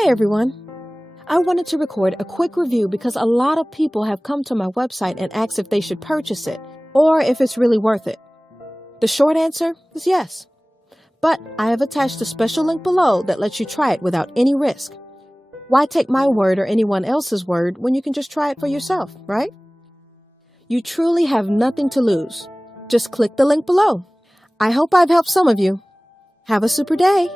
Hey everyone! I wanted to record a quick review because a lot of people have come to my website and asked if they should purchase it or if it's really worth it. The short answer is yes. But I have attached a special link below that lets you try it without any risk. Why take my word or anyone else's word when you can just try it for yourself, right? You truly have nothing to lose. Just click the link below. I hope I've helped some of you. Have a super day!